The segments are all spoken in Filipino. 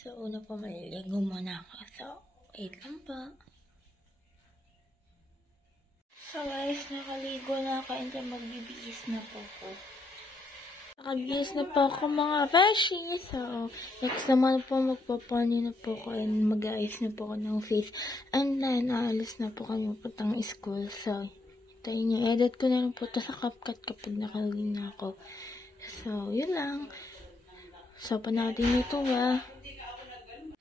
So, una po maliligo muna ako. So, wait lang po. So guys, nakaligo na ako and then magbibihis na po ako. Nakabihis na po ako mga beshi. So, next naman po magpapani na po ako and mag-ayos na po ako ng face. And then, aalis na po kami putang school. So, tayo niyo, edit ko na lang po ito sa CapCut kapag nakauwi na ako. So, yun lang. So, panatin nyo ito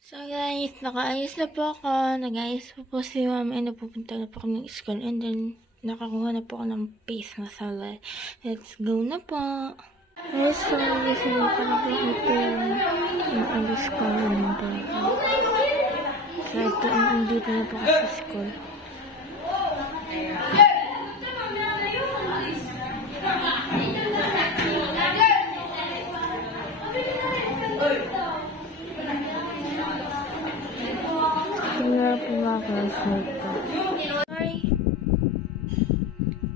So guys, nakaayos na po ako. Nag-ayos po si mama and napupunta na po ako ng school. And then, nakakuha na po ako ng face masala. Let's go na po. Guys, so guys, hindi ko na po ito yung alis ko ng bago. So, ito, dito na po ako sa school.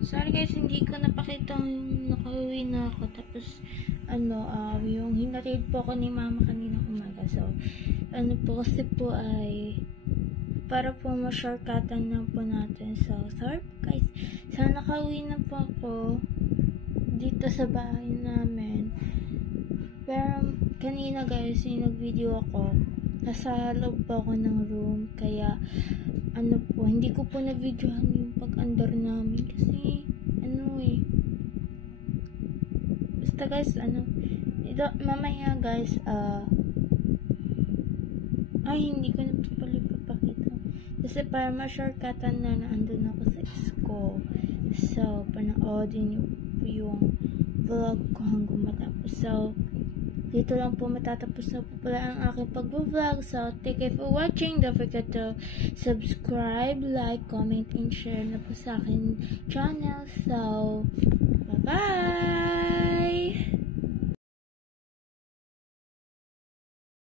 Sorry guys, hindi ko napakita yung nakauwi na ako. Tapos, yung hinatid po ako ni mama kanina umaga. So, po kasi po ay para po ma-shortcutan lang po natin. So, sorry guys. So, nakauwi na po ako dito sa bahay namin. Pero, kanina guys, yung nag-video ako, nasa loob po ako ng room. Kaya, hindi ko po na-videohan yung pag-andar namin. Kasi, basta guys, mamaya guys, hindi ko na pala ipapakita. Kasi para ma-shortcutan na andun ako sa school. So, panoodin niyo po yung vlog ko hanggang matapos. So, dito lang po matatapos na po pala ang aking pag-vlog. So, thank you for watching. Don't forget to subscribe, like, comment, and share na po sa aking channel. So, bye-bye!